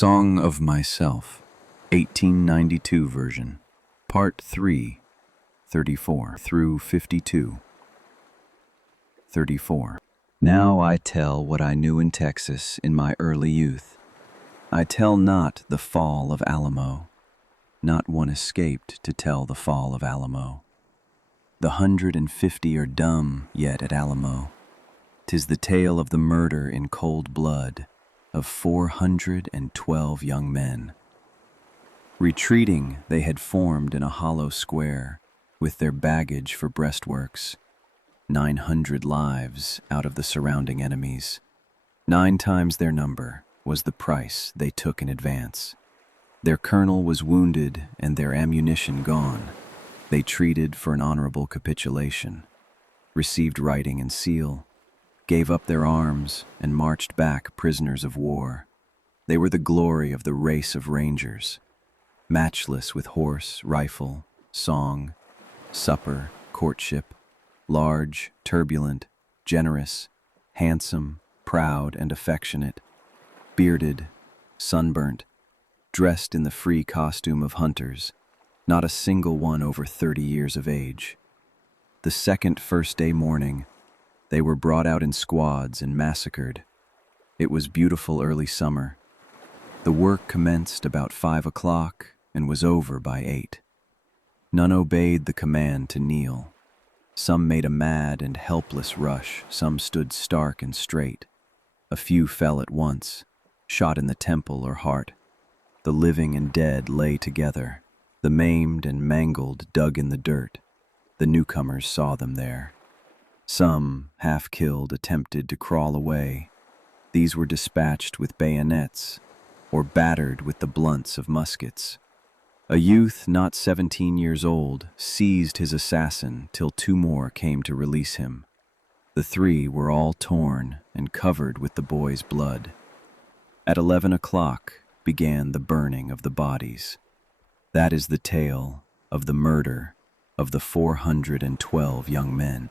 Song of Myself, 1892 version, Part 3, 34 through 52. 34. Now I tell what I knew in Texas in my early youth. I tell not the fall of Alamo. Not one escaped to tell the fall of Alamo. The 150 are dumb yet at Alamo. 'Tis the tale of the murder in cold blood of 412 young men. Retreating, they had formed in a hollow square, with their baggage for breastworks. 900 lives out of the surrounding enemies. 9 times their number was the price they took in advance. Their colonel was wounded and their ammunition gone. They treated for an honorable capitulation, received writing and seal, gave up their arms, and marched back prisoners of war. They were the glory of the race of rangers, matchless with horse, rifle, song, supper, courtship, large, turbulent, generous, handsome, proud, and affectionate, bearded, sunburnt, dressed in the free costume of hunters, not a single one over 30 years of age. The second first-day morning, they were brought out in squads and massacred. It was beautiful early summer. The work commenced about 5 o'clock and was over by 8. None obeyed the command to kneel. Some made a mad and helpless rush, some stood stark and straight. A few fell at once, shot in the temple or heart. The living and dead lay together. The maimed and mangled dug in the dirt. The newcomers saw them there. Some, half-killed, attempted to crawl away. These were dispatched with bayonets, or battered with the blunts of muskets. A youth not 17 years old seized his assassin till 2 more came to release him. The 3 were all torn and covered with the boy's blood. At 11 o'clock began the burning of the bodies. That is the tale of the murder of the 412 young men.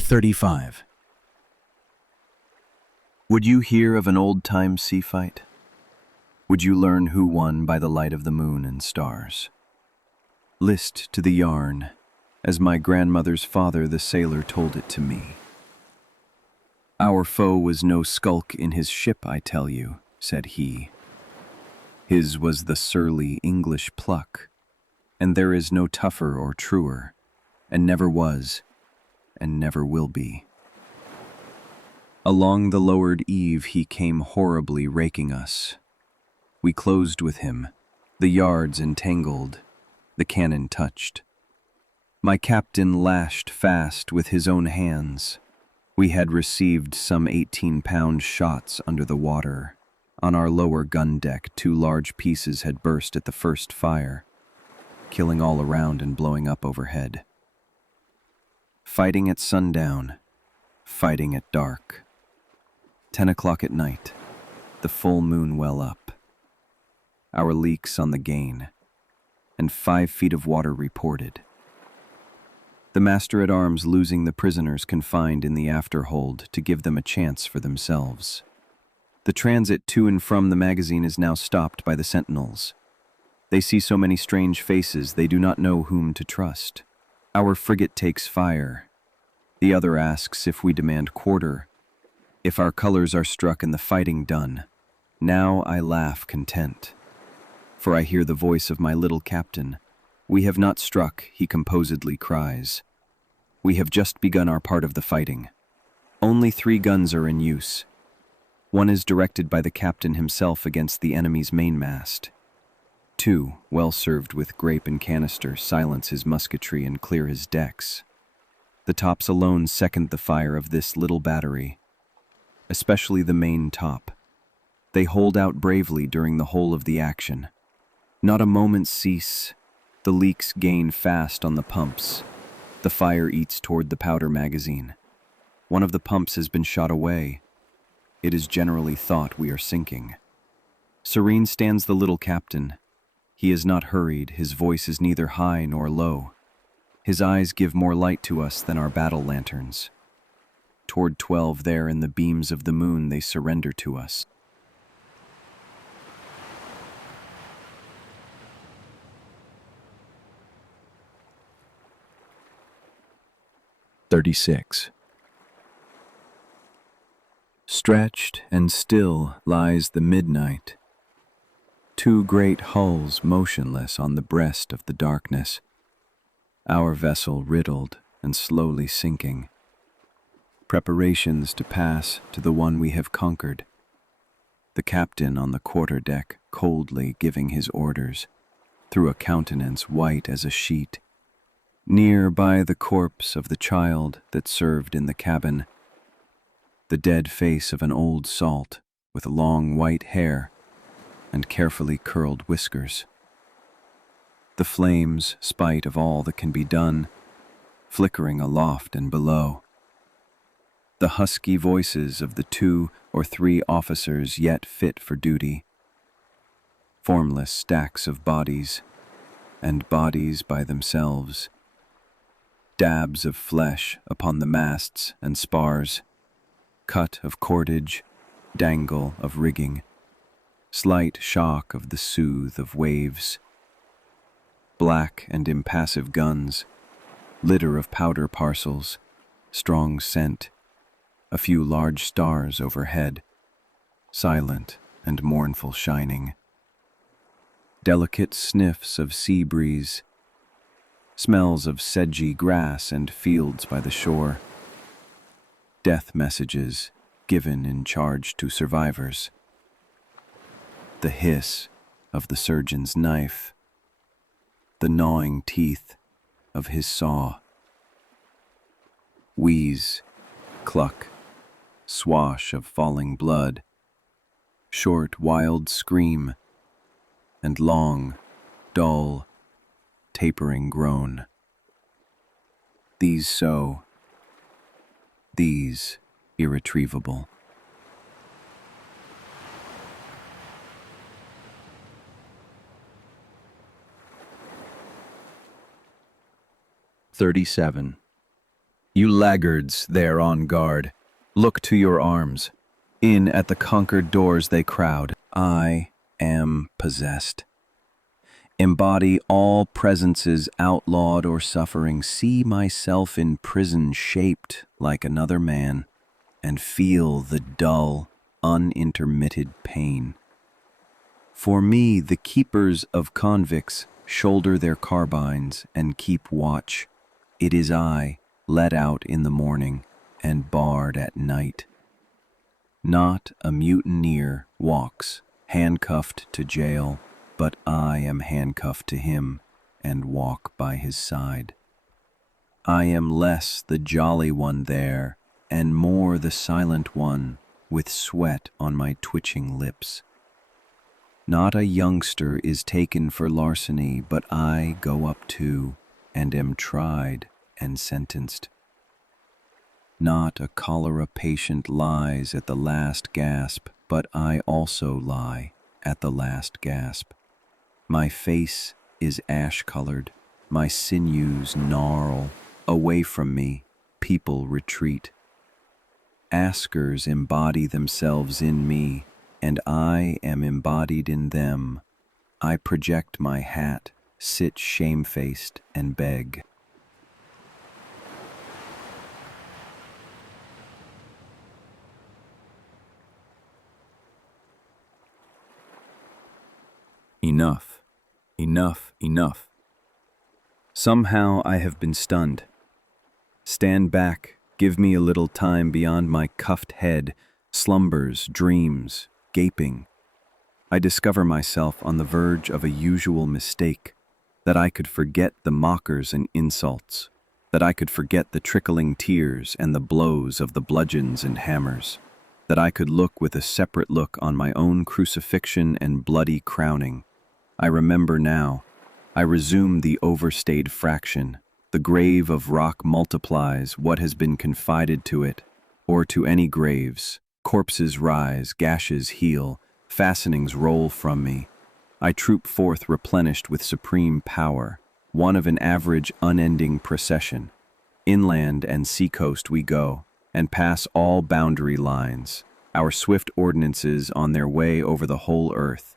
35. Would you hear of an old-time sea fight? Would you learn who won by the light of the moon and stars? List to the yarn, as my grandmother's father the sailor told it to me. Our foe was no skulk in his ship, I tell you, said he. His was the surly English pluck, and there is no tougher or truer, and never was, and never will be. Along the lowered eve he came horribly raking us. We closed with him, the yards entangled, the cannon touched. My captain lashed fast with his own hands. We had received some 18-pound shots under the water. On our lower gun deck 2 large pieces had burst at the first fire, killing all around and blowing up overhead. Fighting at sundown, fighting at dark. 10 o'clock at night, the full moon well up. Our leaks on the gain, and 5 feet of water reported. The master-at-arms losing the prisoners confined in the afterhold to give them a chance for themselves. The transit to and from the magazine is now stopped by the sentinels. They see so many strange faces they do not know whom to trust. Our frigate takes fire. The other asks if we demand quarter, if our colors are struck and the fighting done. Now I laugh content, for I hear the voice of my little captain. We have not struck, he composedly cries. We have just begun our part of the fighting. Only 3 guns are in use. One is directed by the captain himself against the enemy's mainmast. 2, well served with grape and canister, silence his musketry and clear his decks. The tops alone second the fire of this little battery, especially the main top. They hold out bravely during the whole of the action. Not a moment cease. The leaks gain fast on the pumps. The fire eats toward the powder magazine. One of the pumps has been shot away. It is generally thought we are sinking. Serene stands the little captain. He is not hurried, his voice is neither high nor low. His eyes give more light to us than our battle lanterns. Toward 12 there in the beams of the moon they surrender to us. "36. Stretched and still lies the midnight, two great hulls motionless on the breast of the darkness, our vessel riddled and slowly sinking. Preparations to pass to the one we have conquered. The captain on the quarter-deck coldly giving his orders, through a countenance white as a sheet. Near by the corpse of the child that served in the cabin, the dead face of an old salt with long white hair and carefully curled whiskers. The flames, spite of all that can be done, flickering aloft and below. The husky voices of the 2 or 3 officers yet fit for duty. Formless stacks of bodies, and bodies by themselves. Dabs of flesh upon the masts and spars, cut of cordage, dangle of rigging, slight shock of the soothe of waves. Black and impassive guns, litter of powder parcels, strong scent, a few large stars overhead, silent and mournful shining. Delicate sniffs of sea breeze, smells of sedgy grass and fields by the shore. Death messages given in charge to survivors. The hiss of the surgeon's knife, the gnawing teeth of his saw. Wheeze, cluck, swash of falling blood, short wild scream, and long, dull, tapering groan. These so, these irretrievable. "37. You laggards there on guard, look to your arms. In at the conquered doors they crowd. I am possessed. Embody all presences outlawed or suffering. See myself in prison shaped like another man, and feel the dull, unintermitted pain. For me, the keepers of convicts shoulder their carbines and keep watch. It is I, let out in the morning and barred at night. Not a mutineer walks, handcuffed to jail, but I am handcuffed to him and walk by his side. I am less the jolly one there, and more the silent one, with sweat on my twitching lips. Not a youngster is taken for larceny, but I go up too, and am tried and sentenced. Not a cholera patient lies at the last gasp, but I also lie at the last gasp. My face is ash-colored, my sinews gnarl. Away from me, people retreat. Askers embody themselves in me, and I am embodied in them. I project my hat, sit shamefaced, and beg. Enough, enough, enough. Somehow I have been stunned. Stand back, give me a little time beyond my cuffed head, slumbers, dreams, gaping. I discover myself on the verge of a usual mistake, that I could forget the mockers and insults, that I could forget the trickling tears and the blows of the bludgeons and hammers, that I could look with a separate look on my own crucifixion and bloody crowning. I remember now. I resume the overstayed fraction. The grave of rock multiplies what has been confided to it, or to any graves. Corpses rise, gashes heal, fastenings roll from me. I troop forth replenished with supreme power, one of an average, unending procession. Inland and seacoast we go, and pass all boundary lines, our swift ordinances on their way over the whole earth.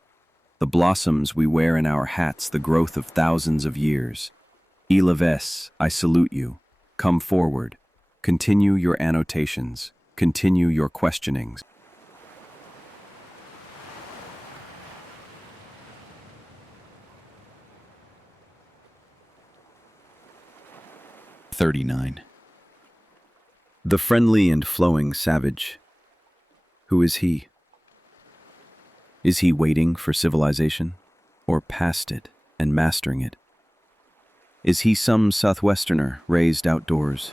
The blossoms we wear in our hats, the growth of thousands of years. Ilaves, I salute you. Come forward. Continue your annotations. Continue your questionings. 39. The friendly and flowing savage. Who is he? Is he waiting for civilization, or past it and mastering it? Is he some Southwesterner raised outdoors?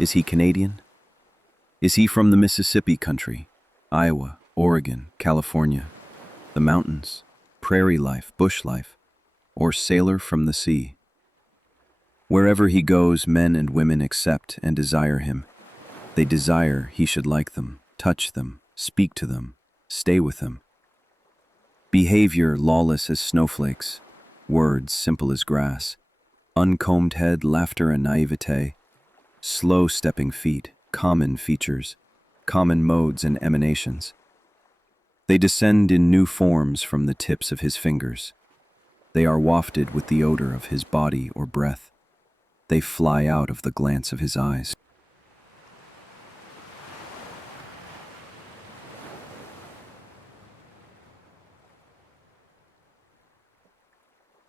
Is he Canadian? Is he from the Mississippi country, Iowa, Oregon, California, the mountains, prairie life, bush life, or sailor from the sea? Wherever he goes, men and women accept and desire him. They desire he should like them, touch them, speak to them, stay with them. Behavior lawless as snowflakes, words simple as grass, uncombed head, laughter and naivete, slow-stepping feet, common features, common modes and emanations. They descend in new forms from the tips of his fingers. They are wafted with the odor of his body or breath. They fly out of the glance of his eyes.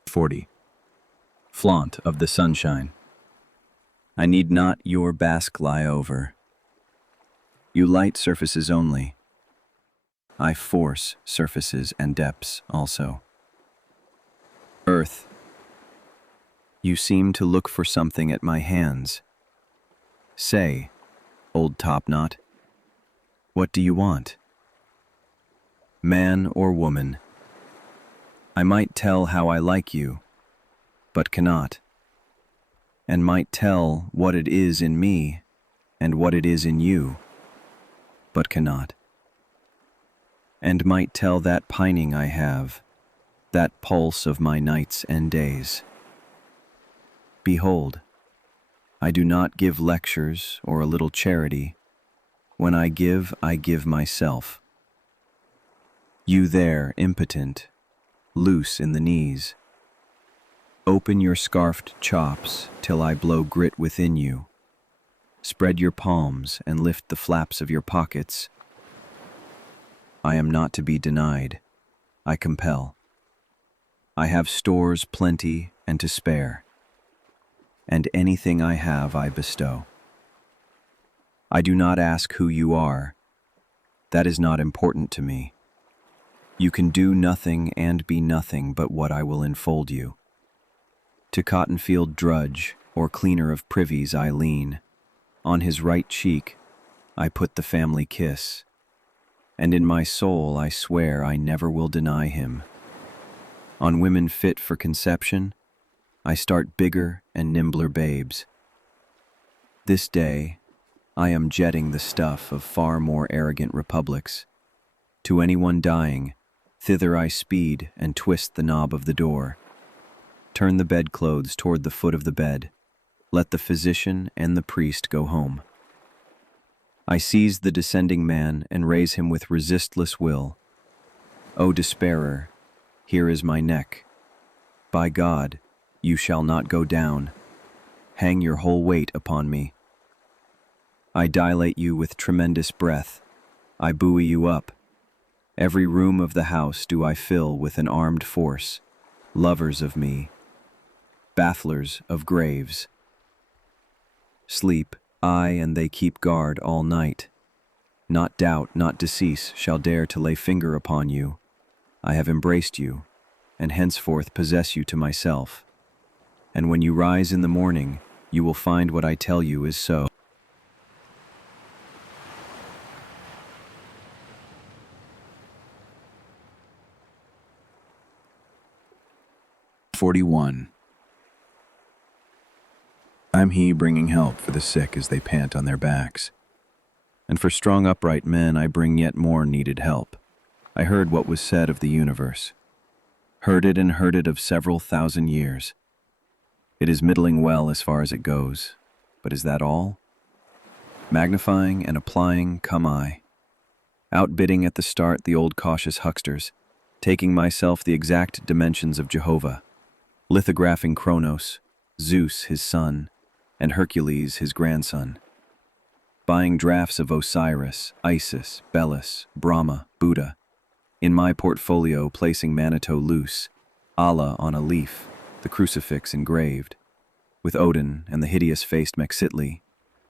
40. Flaunt of the sunshine. I need not your bask lie over. You light surfaces only. I force surfaces and depths also. Earth. You seem to look for something at my hands. Say, old topknot, what do you want? Man or woman? I might tell how I like you, but cannot, and might tell what it is in me and what it is in you, but cannot, and might tell that pining I have, that pulse of my nights and days. Behold, I do not give lectures or a little charity. When I give myself. You there, impotent, loose in the knees. Open your scarfed chops till I blow grit within you. Spread your palms and lift the flaps of your pockets. I am not to be denied. I compel. I have stores plenty and to spare, and anything I have I bestow. I do not ask who you are. That is not important to me. You can do nothing and be nothing but what I will enfold you. To Cottonfield drudge, or cleaner of privies I lean. On his right cheek I put the family kiss, and in my soul I swear I never will deny him. On women fit for conception, I start bigger and nimbler babes. This day, I am jetting the stuff of far more arrogant republics. To anyone dying, thither I speed and twist the knob of the door. Turn the bedclothes toward the foot of the bed. Let the physician and the priest go home. I seize the descending man and raise him with resistless will. O despairer, here is my neck. By God, you shall not go down. Hang your whole weight upon me. I dilate you with tremendous breath. I buoy you up. Every room of the house do I fill with an armed force, lovers of me, bafflers of graves. Sleep, I and they keep guard all night. Not doubt, not decease shall dare to lay finger upon you. I have embraced you, and henceforth possess you to myself. And when you rise in the morning, you will find what I tell you is so. 41. I'm he bringing help for the sick as they pant on their backs. And for strong upright men I bring yet more needed help. I heard what was said of the universe. Heard it and heard it of several thousand years. It is middling well as far as it goes, but is that all? Magnifying and applying come I, outbidding at the start the old cautious hucksters, taking myself the exact dimensions of Jehovah, lithographing Kronos, Zeus his son, and Hercules his grandson, buying drafts of Osiris, Isis, Belus, Brahma, Buddha, in my portfolio placing Manitou loose, Allah on a leaf, the crucifix engraved, with Odin and the hideous-faced Mexitli,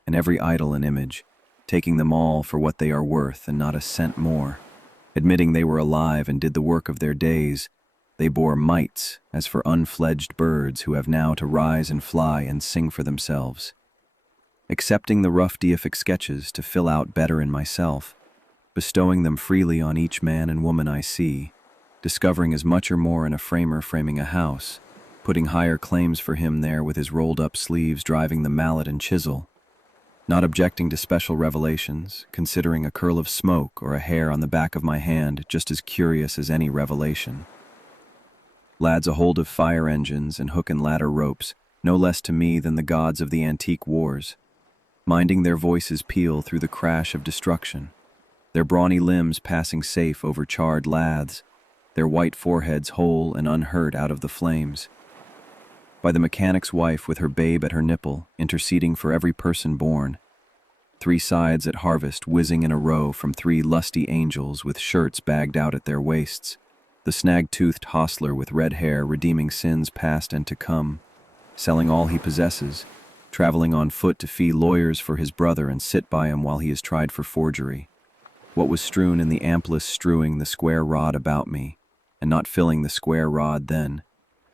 and every idol an image, taking them all for what they are worth and not a cent more. Admitting they were alive and did the work of their days, they bore mites as for unfledged birds who have now to rise and fly and sing for themselves. Accepting the rough deific sketches to fill out better in myself, bestowing them freely on each man and woman I see, discovering as much or more in a framer framing a house, putting higher claims for him there with his rolled-up sleeves driving the mallet and chisel, not objecting to special revelations, considering a curl of smoke or a hair on the back of my hand just as curious as any revelation. Lads a hold of fire engines and hook and ladder ropes, no less to me than the gods of the antique wars, minding their voices peal through the crash of destruction, their brawny limbs passing safe over charred laths, their white foreheads whole and unhurt out of the flames. By the mechanic's wife with her babe at her nipple, interceding for every person born. 3 sides at harvest whizzing in a row from 3 lusty angels with shirts bagged out at their waists. The snag-toothed hostler with red hair redeeming sins past and to come, selling all he possesses, traveling on foot to fee lawyers for his brother and sit by him while he is tried for forgery. What was strewn in the amplest strewing the square rod about me, and not filling the square rod then.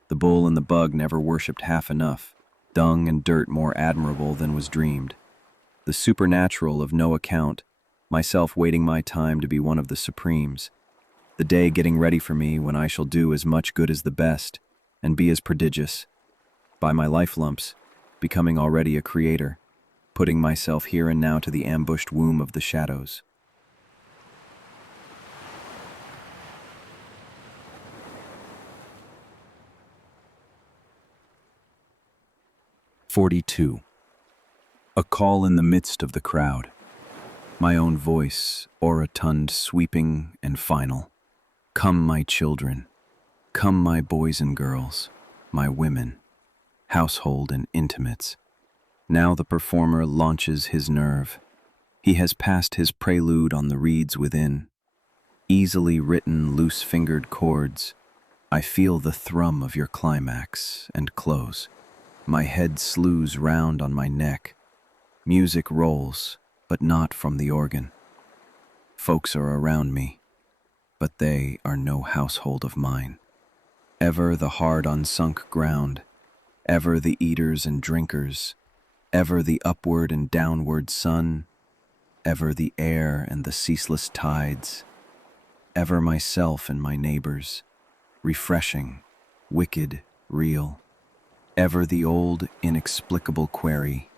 The bull and the bug never worshipped half enough, dung and dirt more admirable than was dreamed. The supernatural of no account, myself waiting my time to be one of the supremes. The day getting ready for me when I shall do as much good as the best, and be as prodigious. By my life lumps, becoming already a creator, putting myself here and now to the ambushed womb of the shadows. "42. A call in the midst of the crowd. My own voice, orotund, sweeping, and final. Come, my children. Come, my boys and girls, my women, household and intimates. Now the performer launches his nerve. He has passed his prelude on the reeds within. Easily written, loose-fingered chords. I feel the thrum of your climax and close. My head slews round on my neck. Music rolls, but not from the organ. Folks are around me, but they are no household of mine. Ever the hard unsunk ground, ever the eaters and drinkers, ever the upward and downward sun, ever the air and the ceaseless tides, ever myself and my neighbors, refreshing, wicked, real. Ever the old, inexplicable query,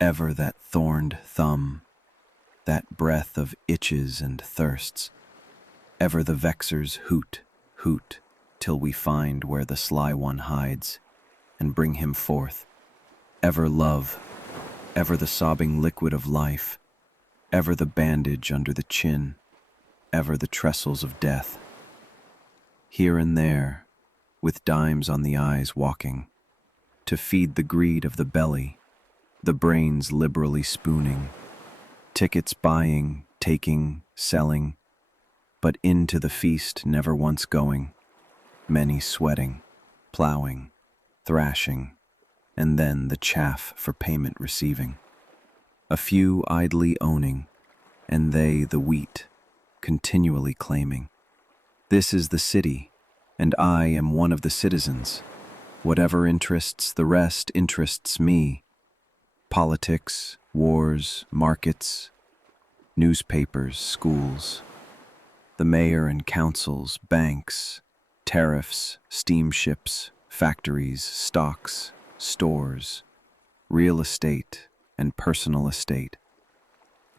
ever that thorned thumb, that breath of itches and thirsts, ever the vexer's hoot, hoot, till we find where the sly one hides, and bring him forth. Ever love, ever the sobbing liquid of life, ever the bandage under the chin, ever the trestles of death. Here and there, with dimes on the eyes walking, to feed the greed of the belly, the brains liberally spooning, tickets buying, taking, selling, but into the feast never once going, many sweating, plowing, thrashing, and then the chaff for payment receiving. A few idly owning, and they the wheat, continually claiming. This is the city, and I am one of the citizens. Whatever interests the rest interests me. Politics, wars, markets, newspapers, schools, the mayor and councils, banks, tariffs, steamships, factories, stocks, stores, real estate, and personal estate.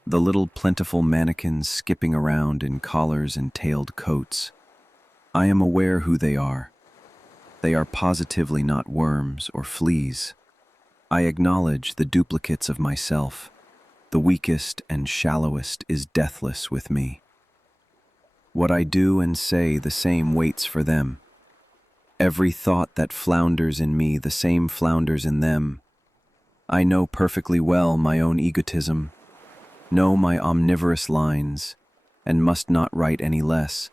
The little plentiful mannequins skipping around in collars and tailed coats. I am aware who they are. They are positively not worms or fleas. I acknowledge the duplicates of myself. The weakest and shallowest is deathless with me. What I do and say, the same waits for them. Every thought that flounders in me, the same flounders in them. I know perfectly well my own egotism, know my omnivorous lines, and must not write any less,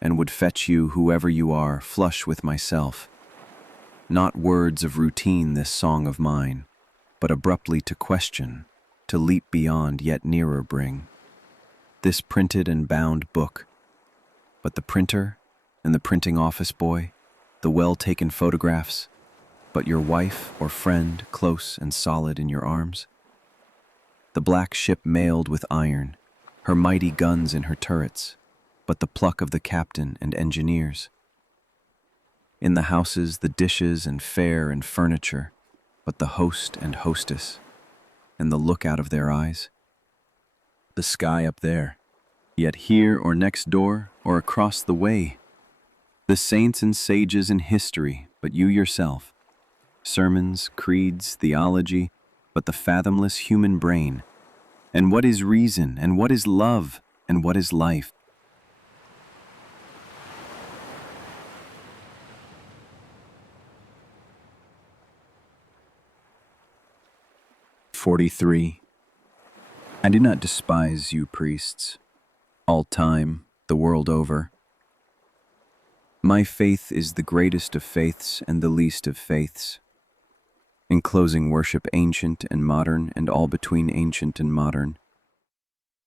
and would fetch you, whoever you are, flush with myself. Not words of routine this song of mine, but abruptly to question, to leap beyond yet nearer bring. This printed and bound book, but the printer and the printing office boy, the well-taken photographs, but your wife or friend close and solid in your arms? The black ship mailed with iron, her mighty guns in her turrets, but the pluck of the captain and engineers. In the houses the dishes and fare and furniture, but the host and hostess, and the look out of their eyes. The sky up there, yet here or next door or across the way. The saints and sages in history, but you yourself. Sermons, creeds, theology, but the fathomless human brain. And what is reason, and what is love, and what is life? "43. I do not despise you priests, all time, the world over. My faith is the greatest of faiths and the least of faiths, enclosing worship ancient and modern and all between ancient and modern,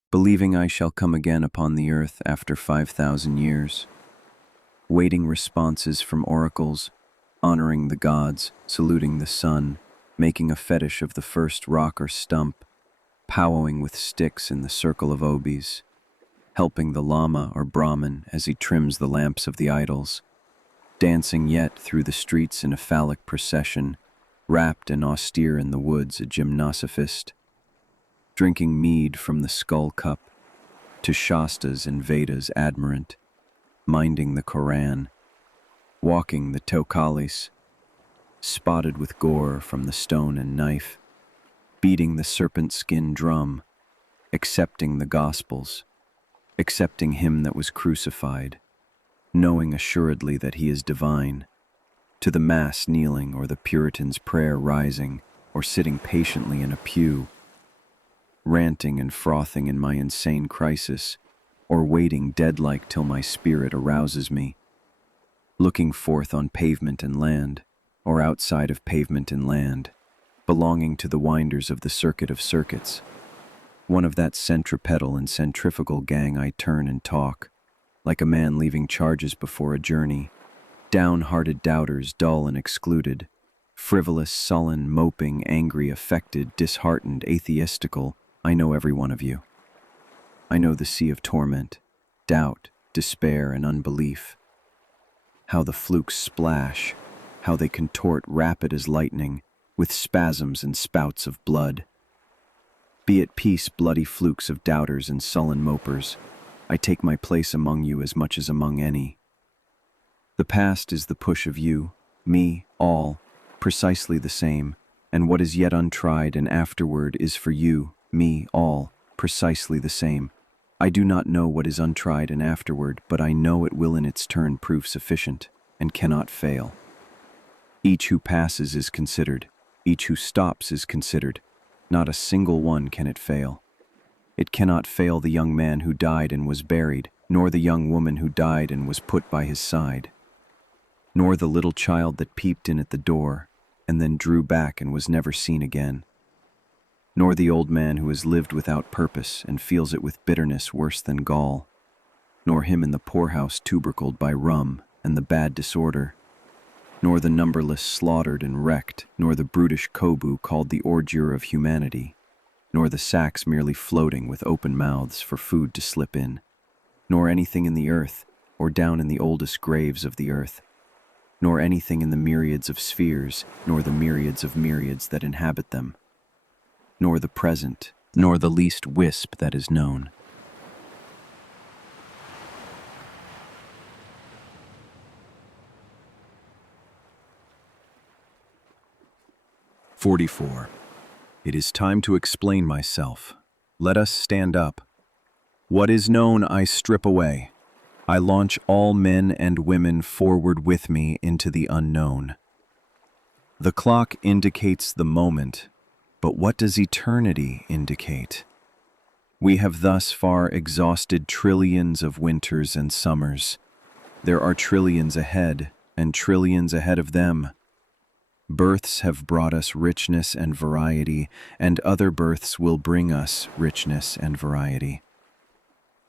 believing I shall come again upon the earth after 5,000 years, waiting responses from oracles, honoring the gods, saluting the sun, making a fetish of the first rock or stump, powwowing with sticks in the circle of obis, helping the lama or Brahmin as he trims the lamps of the idols, dancing yet through the streets in a phallic procession, wrapped and austere in the woods a gymnosophist, drinking mead from the skull cup, to Shastas and Vedas admirant, minding the Koran, walking the Taukalis, spotted with gore from the stone and knife, beating the serpent-skin drum, accepting the Gospels, accepting him that was crucified, knowing assuredly that he is divine, to the Mass kneeling or the Puritan's prayer rising or sitting patiently in a pew, ranting and frothing in my insane crisis, or waiting dead-like till my spirit arouses me, looking forth on pavement and land, or outside of pavement and land, belonging to the winders of the circuit of circuits, one of that centripetal and centrifugal gang I turn and talk, like a man leaving charges before a journey, downhearted doubters dull and excluded, frivolous, sullen, moping, angry, affected, disheartened, atheistical. I know every one of you. I know the sea of torment, doubt, despair, and unbelief. How the flukes splash, how they contort rapid as lightning, with spasms and spouts of blood. Be at peace, bloody flukes of doubters and sullen mopers. I take my place among you as much as among any. The past is the push of you, me, all, precisely the same, and what is yet untried and afterward is for you, me, all, precisely the same. I do not know what is untried and afterward, but I know it will in its turn prove sufficient, and cannot fail. Each who passes is considered, each who stops is considered. Not a single one can it fail. It cannot fail the young man who died and was buried, nor the young woman who died and was put by his side, nor the little child that peeped in at the door and then drew back and was never seen again, nor the old man who has lived without purpose and feels it with bitterness worse than gall, nor him in the poorhouse tubercled by rum and the bad disorder, nor the numberless slaughtered and wrecked, nor the brutish kobu called the ordure of humanity, nor the sacks merely floating with open mouths for food to slip in, nor anything in the earth, or down in the oldest graves of the earth, nor anything in the myriads of spheres, nor the myriads of myriads that inhabit them, nor the present, nor the least wisp that is known. 44. It is time to explain myself. Let us stand up. What is known I strip away. I launch all men and women forward with me into the unknown. The clock indicates the moment, but what does eternity indicate? We have thus far exhausted trillions of winters and summers. There are trillions ahead, and trillions ahead of them. Births have brought us richness and variety, and other births will bring us richness and variety.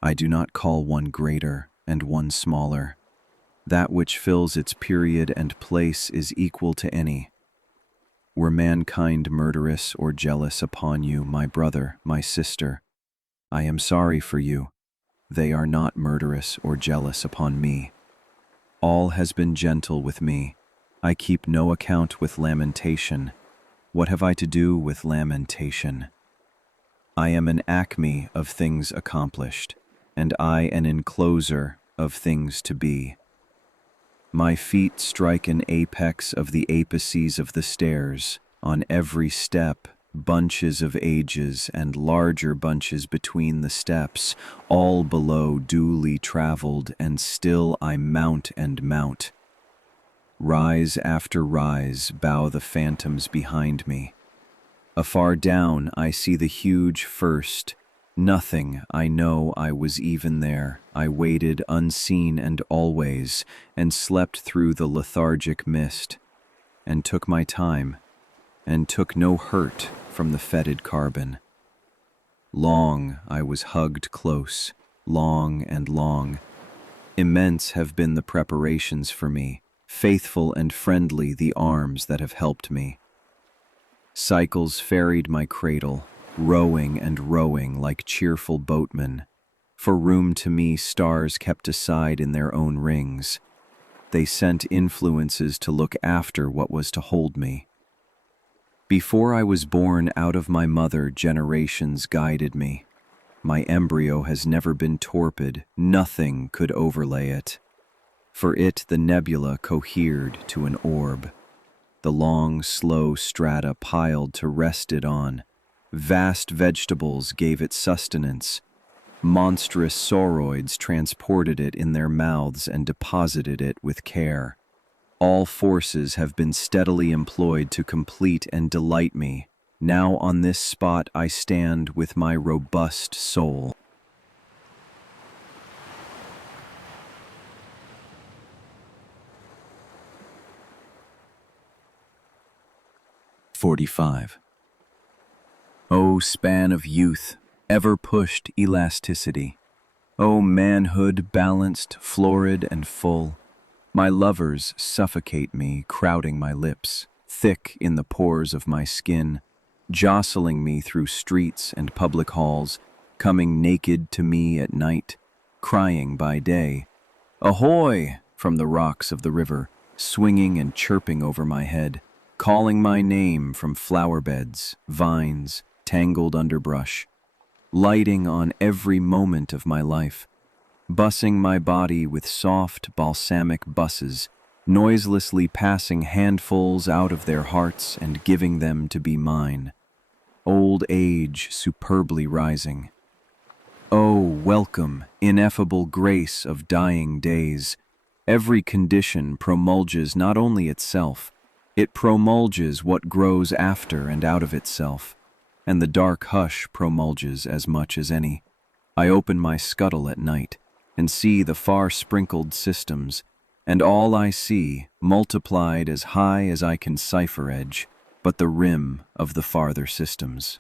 I do not call one greater and one smaller. That which fills its period and place is equal to any. Were mankind murderous or jealous upon you, my brother, my sister, I am sorry for you. They are not murderous or jealous upon me. All has been gentle with me. I keep no account with lamentation. What have I to do with lamentation? I am an acme of things accomplished, and I an encloser of things to be. My feet strike an apex of the apices of the stairs. On every step, bunches of ages and larger bunches between the steps, all below duly traveled, and still I mount and mount. Rise after rise bow the phantoms behind me. Afar down I see the huge first. Nothing, I know I was even there. I waited unseen and always, and slept through the lethargic mist, and took my time, and took no hurt from the fetid carbon. Long I was hugged close, long and long. Immense have been the preparations for me, faithful and friendly the arms that have helped me. Cycles ferried my cradle, rowing and rowing like cheerful boatmen. For room to me stars kept aside in their own rings. They sent influences to look after what was to hold me. Before I was born out of my mother, generations guided me. My embryo has never been torpid, nothing could overlay it. For it the nebula cohered to an orb. The long, slow strata piled to rest it on. Vast vegetables gave it sustenance. Monstrous sauroids transported it in their mouths and deposited it with care. All forces have been steadily employed to complete and delight me. Now on this spot I stand with my robust soul. "45. O span of youth, ever-pushed elasticity. O manhood balanced, florid, and full. My lovers suffocate me, crowding my lips, thick in the pores of my skin, jostling me through streets and public halls, coming naked to me at night, crying by day. Ahoy! From the rocks of the river, swinging and chirping over my head, calling my name from flower beds, vines, tangled underbrush, lighting on every moment of my life, bussing my body with soft, balsamic busses, noiselessly passing handfuls out of their hearts and giving them to be mine. Old age superbly rising. Oh, welcome, ineffable grace of dying days. Every condition promulges not only itself, it promulges what grows after and out of itself, and the dark hush promulges as much as any. I open my scuttle at night, and see the far sprinkled systems, and all I see, multiplied as high as I can cipher edge, but the rim of the farther systems.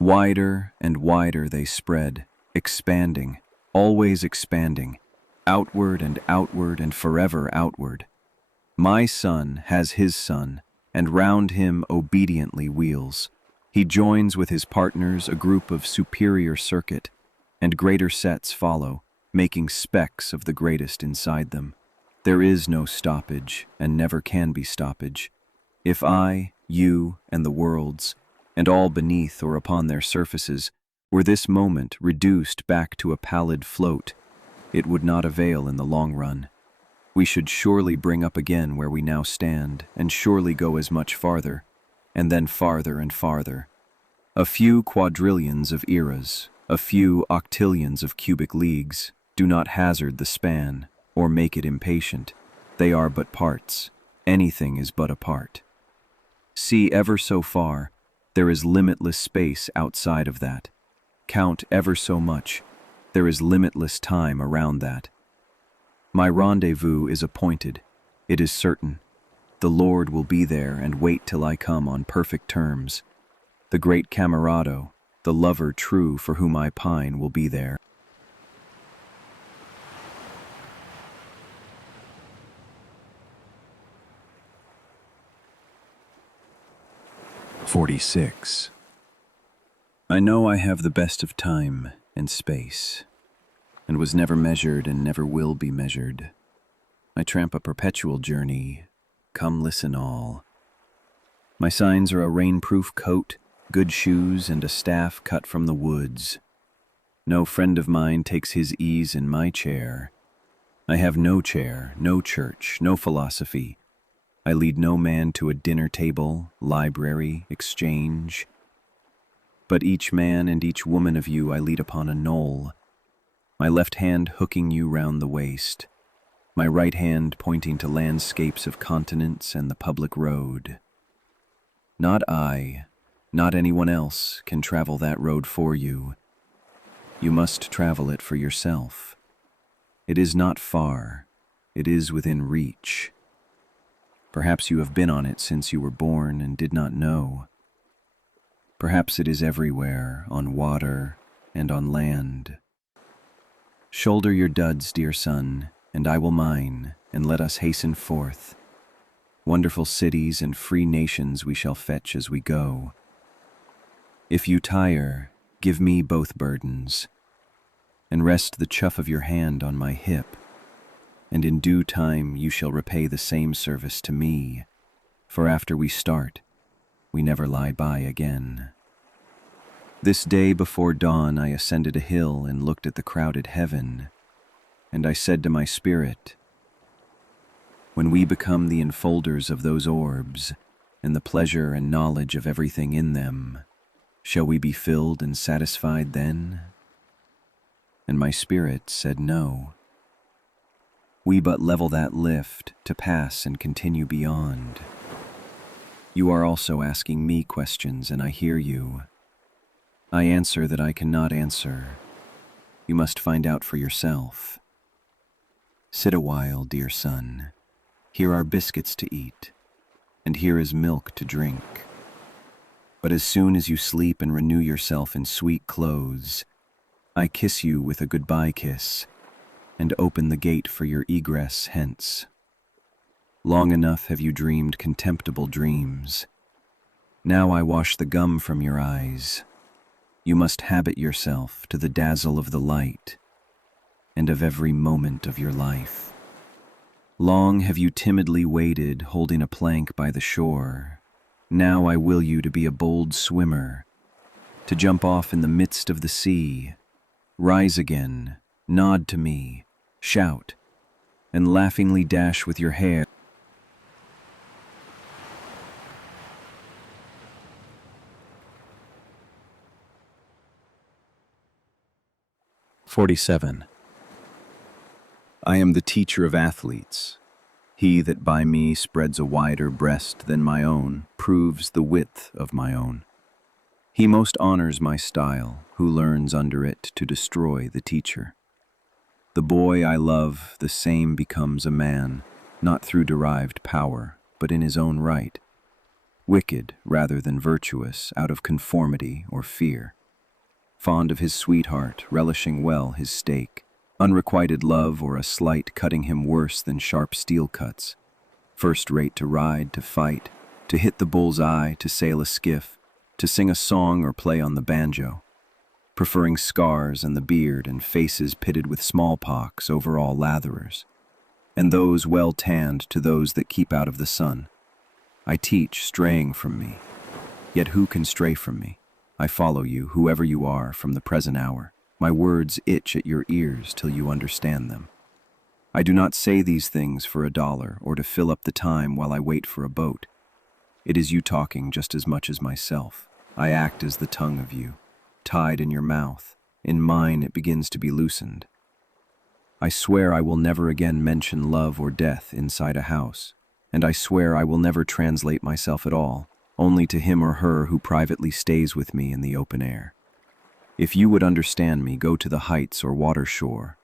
Wider and wider they spread, expanding, always expanding, outward and forever outward. My sun has his sun, and round him obediently wheels. He joins with his partners a group of superior circuit, and greater sets follow, making specks of the greatest inside them. There is no stoppage, and never can be stoppage. If I, you, and the worlds, and all beneath or upon their surfaces, were this moment reduced back to a pallid float, it would not avail in the long run. We should surely bring up again where we now stand, and surely go as much farther. and then farther and farther. A few quadrillions of eras, a few octillions of cubic leagues, do not hazard the span, or make it impatient. They are but parts. Anything is but a part. See ever so far, there is limitless space outside of that. Count ever so much, there is limitless time around that. My rendezvous is appointed. It is certain. The Lord will be there and wait till I come on perfect terms. The great camerado, the lover true for whom I pine, will be there. 46. I know I have the best of time and space, and was never measured and never will be measured. I tramp a perpetual journey. Come listen all. My signs are a rainproof coat, good shoes, and a staff cut from the woods. No friend of mine takes his ease in my chair. I have no chair, no church, no philosophy. I lead no man to a dinner table, library, exchange. But each man and each woman of you I lead upon a knoll, my left hand hooking you round the waist, my right hand pointing to landscapes of continents and the public road. Not I, not anyone else, can travel that road for you. You must travel it for yourself. It is not far, it is within reach. Perhaps you have been on it since you were born and did not know. Perhaps it is everywhere, on water and on land. Shoulder your duds, dear son, and I will mine, and let us hasten forth. Wonderful cities and free nations we shall fetch as we go. If you tire, give me both burdens, and rest the chuff of your hand on my hip, and in due time you shall repay the same service to me, for after we start, we never lie by again. This day before dawn I ascended a hill and looked at the crowded heaven, and I said to my spirit, when we become the enfolders of those orbs, and the pleasure and knowledge of everything in them, shall we be filled and satisfied then? And my spirit said no. We but level that lift to pass and continue beyond. You are also asking me questions, and I hear you. I answer that I cannot answer. You must find out for yourself. Sit a while, dear son. Here are biscuits to eat, and here is milk to drink. But as soon as you sleep and renew yourself in sweet clothes, I kiss you with a goodbye kiss, and open the gate for your egress hence. Long enough have you dreamed contemptible dreams. Now I wash the gum from your eyes. You must habit yourself to the dazzle of the light, and of every moment of your life. Long have you timidly waited, holding a plank by the shore. Now I will you to be a bold swimmer, to jump off in the midst of the sea. Rise again, nod to me, shout, and laughingly dash with your hair. "47. I am the teacher of athletes. He that by me spreads a wider breast than my own proves the width of my own. He most honors my style, who learns under it to destroy the teacher. The boy I love, the same becomes a man, not through derived power, but in his own right, wicked rather than virtuous, out of conformity or fear. Fond of his sweetheart, relishing well his steak, unrequited love or a slight cutting him worse than sharp steel cuts. First rate to ride, to fight, to hit the bull's eye, to sail a skiff, to sing a song or play on the banjo. Preferring scars and the beard and faces pitted with smallpox over all latherers, and those well tanned to those that keep out of the sun. I teach, straying from me. Yet who can stray from me? I follow you, whoever you are, from the present hour. My words itch at your ears till you understand them. I do not say these things for $1 or to fill up the time while I wait for a boat. It is you talking just as much as myself. I act as the tongue of you, tied in your mouth. In mine it begins to be loosened. I swear I will never again mention love or death inside a house, and I swear I will never translate myself at all, only to him or her who privately stays with me in the open air. If you would understand me, go to the heights or water shore.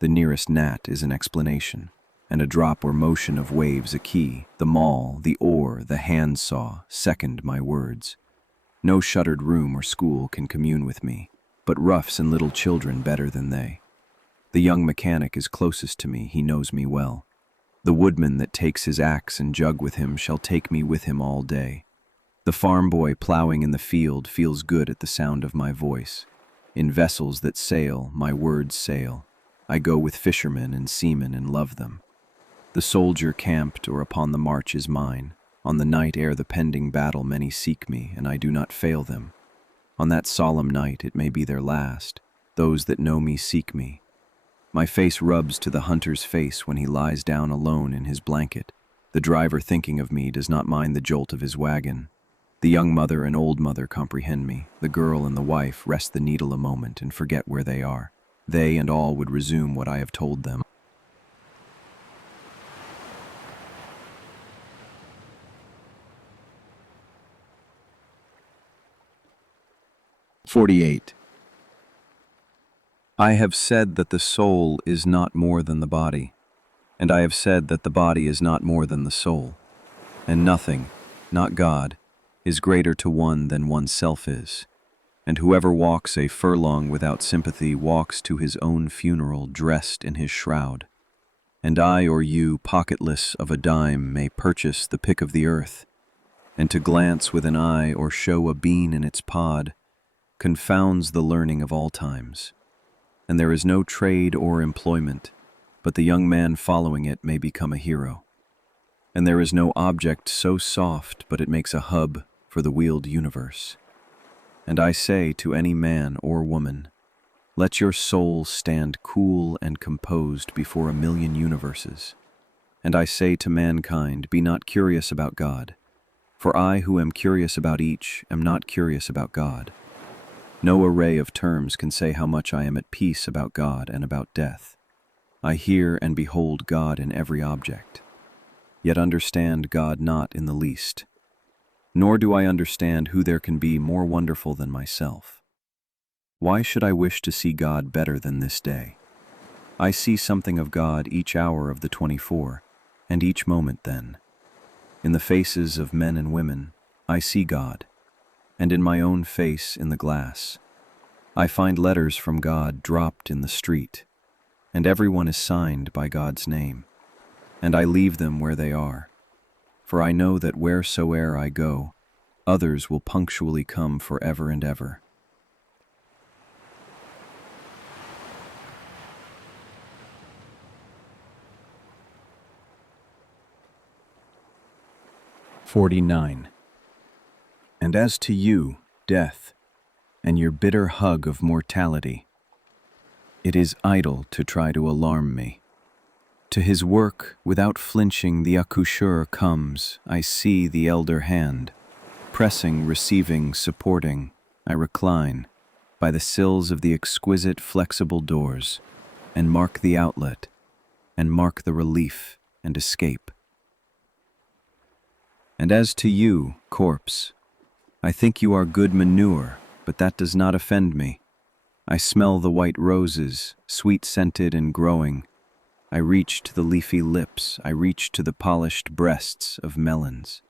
The nearest gnat is an explanation, and a drop or motion of waves a key. The maul, the oar, the handsaw second my words. No shuttered room or school can commune with me, but roughs and little children better than they. The young mechanic is closest to me, he knows me well. The woodman that takes his axe and jug with him shall take me with him all day. The farm boy plowing in the field feels good at the sound of my voice. In vessels that sail, my words sail. I go with fishermen and seamen and love them. The soldier camped or upon the march is mine. On the night ere the pending battle many seek me, and I do not fail them. On that solemn night it may be their last. Those that know me seek me. My face rubs to the hunter's face when he lies down alone in his blanket. The driver thinking of me does not mind the jolt of his wagon. The young mother and old mother comprehend me. The girl and the wife rest the needle a moment and forget where they are. They and all would resume what I have told them. "48. I have said that the soul is not more than the body, and I have said that the body is not more than the soul, and nothing, not God, is greater to one than oneself is, and whoever walks a furlong without sympathy walks to his own funeral dressed in his shroud. And I or you, pocketless of a dime, may purchase the pick of the earth, and to glance with an eye or show a bean in its pod confounds the learning of all times. And there is no trade or employment, but the young man following it may become a hero. And there is no object so soft but it makes a hub for the wheeled universe. And I say to any man or woman, let your soul stand cool and composed before a million universes. And I say to mankind, be not curious about God, for I who am curious about each am not curious about God. No array of terms can say how much I am at peace about God and about death. I hear and behold God in every object, yet understand God not in the least. Nor do I understand who there can be more wonderful than myself. Why should I wish to see God better than this day? I see something of God each hour of the 24, and each moment then. In the faces of men and women, I see God, and in my own face in the glass. I find letters from God dropped in the street, and everyone is signed by God's name, and I leave them where they are, for I know that wheresoe'er I go, others will punctually come forever and ever. "49. And as to you, death, and your bitter hug of mortality, it is idle to try to alarm me. To his work, without flinching, the accoucheur comes. I see the elder hand, pressing, receiving, supporting. I recline by the sills of the exquisite flexible doors, and mark the outlet, and mark the relief and escape. And as to you, corpse, I think you are good manure, but that does not offend me. I smell the white roses, sweet-scented and growing. I reach to the leafy lips, I reach to the polished breasts of melons.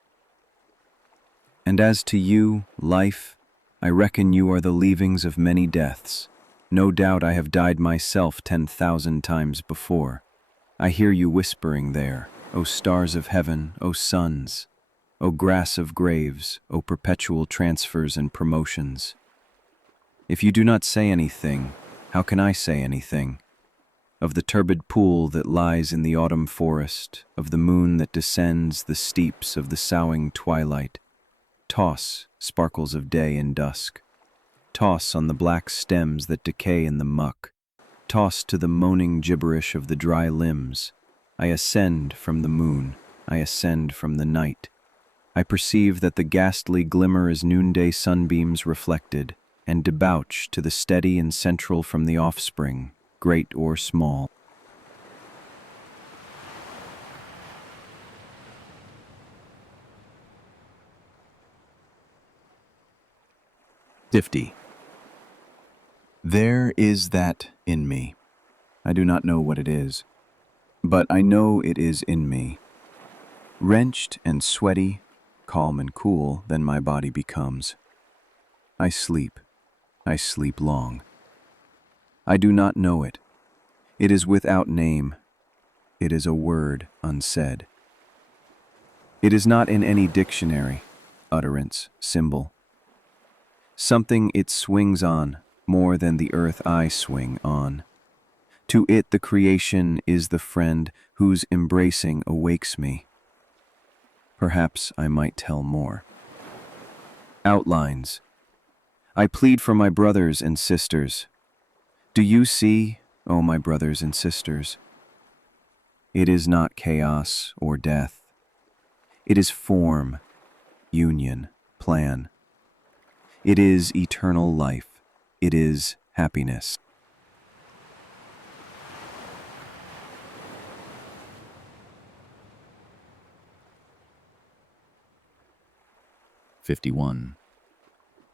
And as to you, life, I reckon you are the leavings of many deaths. No doubt I have died myself 10,000 times before. I hear you whispering there, O stars of heaven, O suns, O grass of graves, O perpetual transfers and promotions. If you do not say anything, how can I say anything? Of the turbid pool that lies in the autumn forest, of the moon that descends the steeps of the soughing twilight, toss, sparkles of day in dusk. Toss on the black stems that decay in the muck. Toss to the moaning gibberish of the dry limbs. I ascend from the moon, I ascend from the night. I perceive that the ghastly glimmer is noonday sunbeams reflected, and debauch to the steady and central from the offspring, great or small. Difty. There is that in me. I do not know what it is, but I know it is in me. Wrenched and sweaty, calm and cool, then my body becomes. I sleep long. I do not know it. It is without name. It is a word unsaid. It is not in any dictionary, utterance, symbol. Something it swings on, more than the earth I swing on. To it the creation is the friend whose embracing awakes me. Perhaps I might tell more. Outlines. I plead for my brothers and sisters. Do you see, O my brothers and sisters? It is not chaos or death. It is form, union, plan. It is eternal life. It is happiness. '51.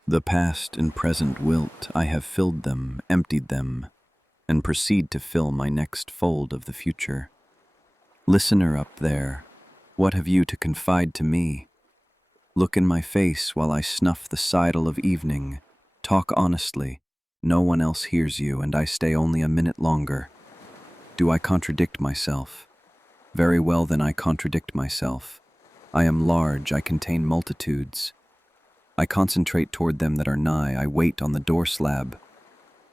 The past and present wilt, I have filled them, emptied them, and proceed to fill my next fold of the future. Listener up there, what have you to confide to me? Look in my face while I snuff the sidle of evening. Talk honestly. No one else hears you, and I stay only a minute longer. Do I contradict myself? Very well, then I contradict myself. I am large, I contain multitudes. I concentrate toward them that are nigh, I wait on the door slab.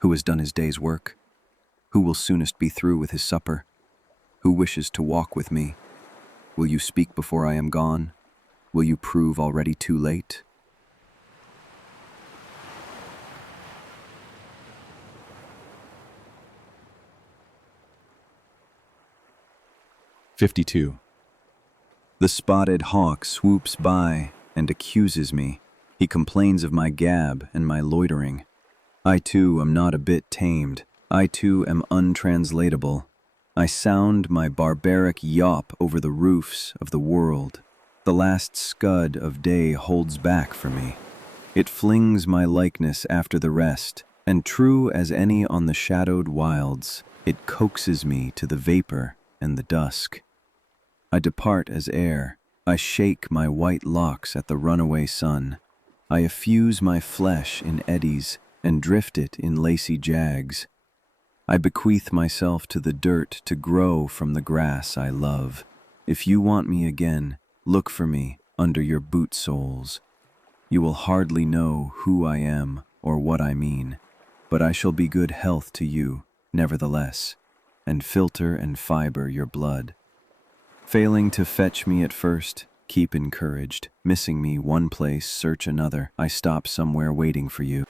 Who has done his day's work? Who will soonest be through with his supper? Who wishes to walk with me? Will you speak before I am gone? Will you prove already too late? '52. The spotted hawk swoops by and accuses me. He complains of my gab and my loitering. I too am not a bit tamed. I too am untranslatable. I sound my barbaric yawp over the roofs of the world. The last scud of day holds back for me. It flings my likeness after the rest, and true as any on the shadowed wilds, it coaxes me to the vapor and the dusk. I depart as air. I shake my white locks at the runaway sun. I effuse my flesh in eddies and drift it in lacy jags. I bequeath myself to the dirt to grow from the grass I love. If you want me again, look for me under your boot soles. You will hardly know who I am or what I mean, but I shall be good health to you, nevertheless, and filter and fiber your blood. Failing to fetch me at first, keep encouraged. Missing me one place, search another. I stop somewhere waiting for you.